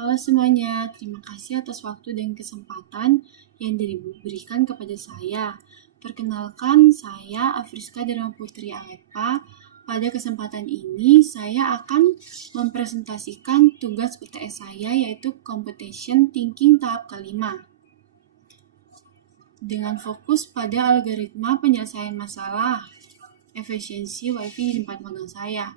Halo semuanya, terima kasih atas waktu dan kesempatan yang diberikan kepada saya. Perkenalkan, saya Afriska Dharma Putri Awepa. Pada kesempatan ini, saya akan mempresentasikan tugas UTS saya, yaitu Computation Thinking tahap kelima. Dengan fokus pada algoritma penyelesaian masalah efisiensi WiFi di tempat magang saya.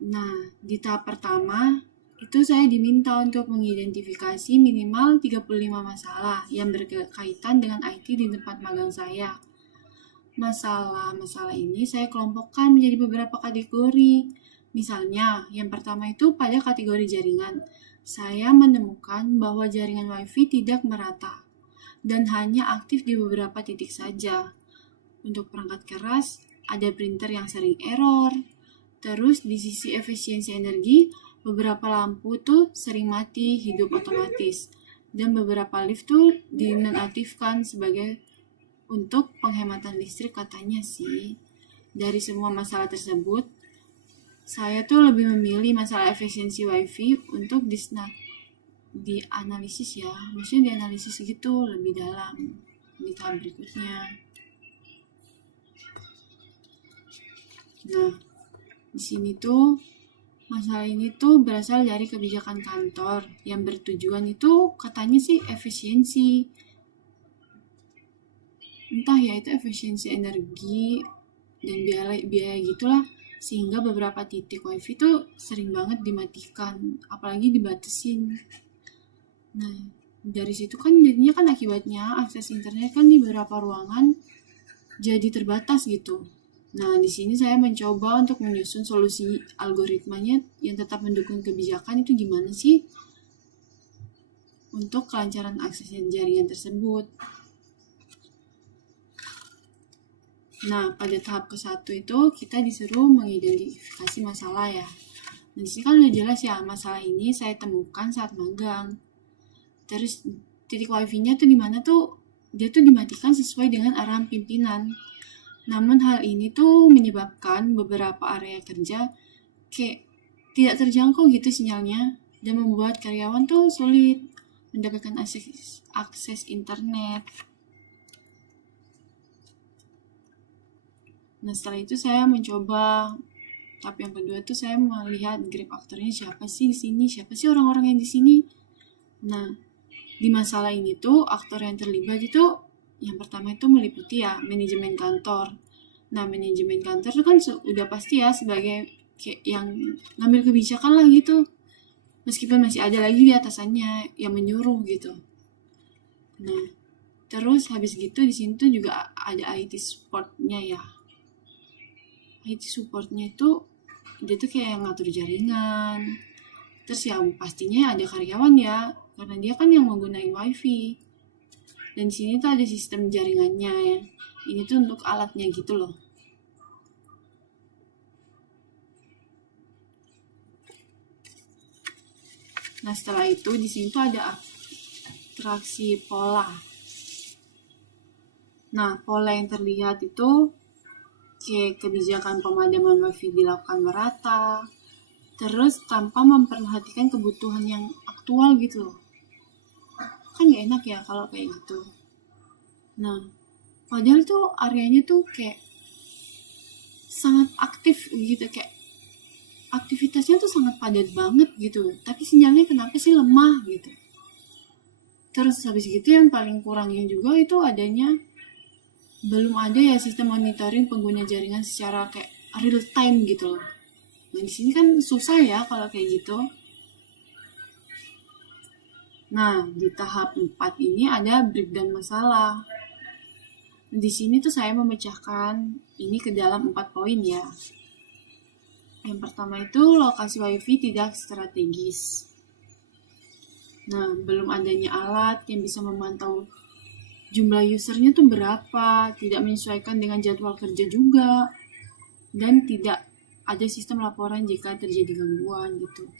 Nah, di tahap pertama, itu saya diminta untuk mengidentifikasi minimal 35 masalah yang berkaitan dengan IT di tempat magang saya. Masalah-masalah ini saya kelompokkan menjadi beberapa kategori. Misalnya, yang pertama itu pada kategori jaringan. Saya menemukan bahwa jaringan WiFi tidak merata dan hanya aktif di beberapa titik saja. Untuk perangkat keras, ada printer yang sering error. Terus di sisi efisiensi energi, beberapa lampu tuh sering mati hidup otomatis. Dan beberapa lift tuh dinonaktifkan sebagai untuk penghematan listrik katanya sih. Dari semua masalah tersebut, saya tuh lebih memilih masalah efisiensi WiFi untuk dianalisis ya. Maksudnya dianalisis gitu lebih dalam di tahap berikutnya. Nah, di sini tuh masalah ini tuh berasal dari kebijakan kantor yang bertujuan itu katanya sih efisiensi. Entah ya itu efisiensi energi dan biaya gitulah, sehingga beberapa titik WiFi tuh sering banget dimatikan, apalagi dibatasin. Nah, dari situ kan jadinya kan akibatnya akses internet kan di beberapa ruangan jadi terbatas gitu. Nah, di sini saya mencoba untuk menyusun solusi algoritmanya yang tetap mendukung kebijakan itu gimana sih untuk kelancaran akses jaringan tersebut. Nah, pada tahap ke-1 itu kita disuruh mengidentifikasi masalah ya. Nah, di sini kan udah jelas ya, masalah ini saya temukan saat magang. Terus titik WiFi-nya tuh di mana tuh dia tuh dimatikan sesuai dengan arahan pimpinan. Namun hal ini tuh menyebabkan beberapa area kerja kayak tidak terjangkau gitu sinyalnya dan membuat karyawan tuh sulit mendapatkan akses internet. Nah, setelah itu saya mencoba tahap yang kedua tuh saya melihat grip aktornya siapa sih di sini, siapa sih orang-orang yang di sini. Nah, di masalah ini tuh aktor yang terlibat itu yang pertama itu meliputi ya manajemen kantor. Nah, manajemen kantor itu kan udah pasti ya sebagai kayak yang ngambil kebijakan lah gitu. Meskipun masih ada lagi di atasannya yang menyuruh gitu. Nah, terus habis gitu di sini tuh juga ada IT supportnya ya. IT supportnya itu dia tuh kayak yang ngatur jaringan. Terus ya pastinya ada karyawan ya, karena dia kan yang menggunakan WiFi. Dan di sini tuh ada sistem jaringannya ya. Ini tuh untuk alatnya gitu loh. Nah, setelah itu di sini tuh ada abstraksi pola. Nah, pola yang terlihat itu kayak kebijakan pemadaman WiFi dilakukan merata, terus tanpa memperhatikan kebutuhan yang aktual gitu loh. Kan gak enak ya kalau kayak gitu. Nah, padahal tuh areanya tuh kayak sangat aktif gitu, kayak aktivitasnya tuh sangat padat banget gitu, tapi sinyalnya kenapa sih lemah gitu. Terus habis gitu yang paling kurangnya juga itu adanya belum ada ya sistem monitoring pengguna jaringan secara kayak real time gitu loh. Nah, di sini kan susah ya kalau kayak gitu. Nah, di tahap 4 ini ada breakdown masalah. Di sini tuh saya memecahkan ini ke dalam 4 poin ya. Yang pertama itu lokasi WiFi tidak strategis. Nah, belum adanya alat yang bisa memantau jumlah usernya tuh berapa, tidak menyesuaikan dengan jadwal kerja juga, dan tidak ada sistem laporan jika terjadi gangguan gitu.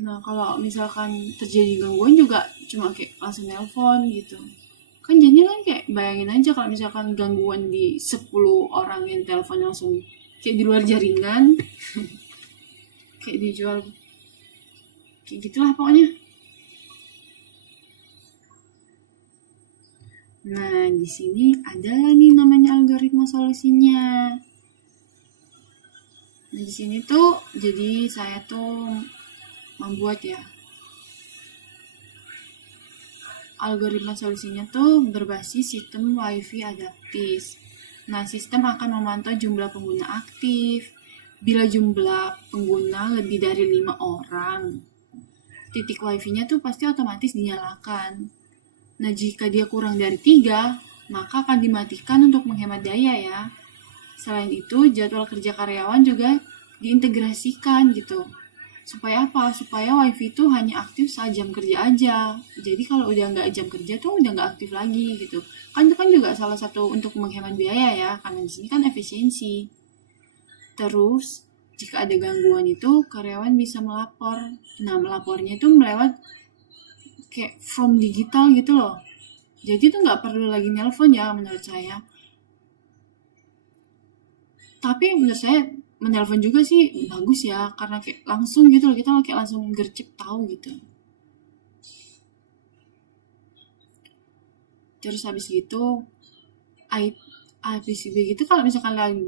Nah, kalau misalkan terjadi gangguan juga cuma kayak langsung nelpon gitu. Kan jadinya kan kayak bayangin aja kalau misalkan gangguan di 10 orang yang telepon langsung kayak di luar jaringan, kayak dijual Kayak gitulah pokoknya. Nah, di sini adalah nih namanya algoritma solusinya. Nah, di sini tuh jadi saya tuh membuat ya algoritma solusinya tuh berbasis sistem WiFi adaptif. Nah, sistem akan memantau jumlah pengguna aktif. Bila jumlah pengguna lebih dari 5 orang, titik WiFi-nya tuh pasti otomatis dinyalakan. Nah, jika dia kurang dari 3, maka akan dimatikan untuk menghemat daya ya. Selain itu, jadwal kerja karyawan juga diintegrasikan gitu. Supaya apa? Supaya WiFi itu hanya aktif saat jam kerja aja. Jadi kalau udah nggak jam kerja tuh udah nggak aktif lagi gitu. Kan itu kan juga salah satu untuk menghemat biaya ya, karena di sini kan efisiensi. Terus, jika ada gangguan itu, karyawan bisa melapor. Nah, melapornya itu melewat kayak form digital gitu loh. Jadi tuh nggak perlu lagi nelpon ya menurut saya. Tapi menurut saya menelpon juga sih bagus ya, karena kayak langsung gitu loh, kita kayak langsung gercep tahu gitu. Terus habis gitu, IPCB gitu kalau misalkan lagi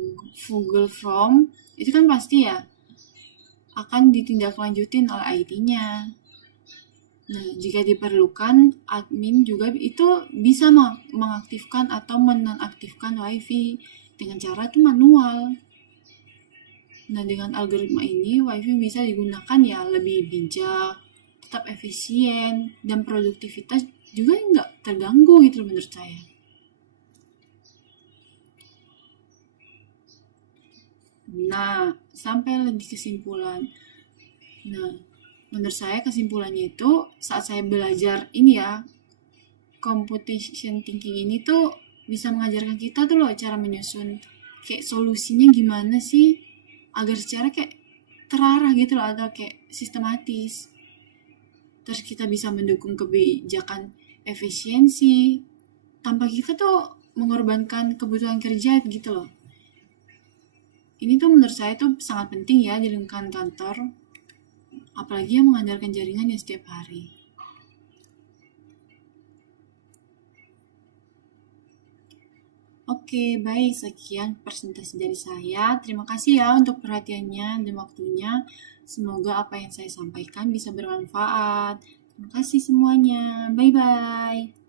Google Form, itu kan pasti ya akan ditindaklanjutin oleh IT-nya. Nah, jika diperlukan, admin juga itu bisa mengaktifkan atau menonaktifkan WiFi dengan cara itu manual. Nah, dengan algoritma ini, WiFi bisa digunakan ya lebih bijak, tetap efisien, dan produktivitas juga nggak terganggu gitu menurut saya. Nah, sampailah di kesimpulan. Nah, menurut saya kesimpulannya itu saat saya belajar ini ya, computation thinking ini tuh bisa mengajarkan kita tuh loh cara menyusun kayak solusinya gimana sih agar secara kayak terarah gitu loh atau kayak sistematis. Terus kita bisa mendukung kebijakan efisiensi tanpa kita tuh mengorbankan kebutuhan kerja gitu loh. Ini tuh menurut saya tuh sangat penting ya di lingkungan kantor, apalagi yang mengandalkan jaringan ya setiap hari. Oke, baik. Sekian presentasi dari saya. Terima kasih ya untuk perhatiannya dan waktunya. Semoga apa yang saya sampaikan bisa bermanfaat. Terima kasih semuanya. Bye-bye.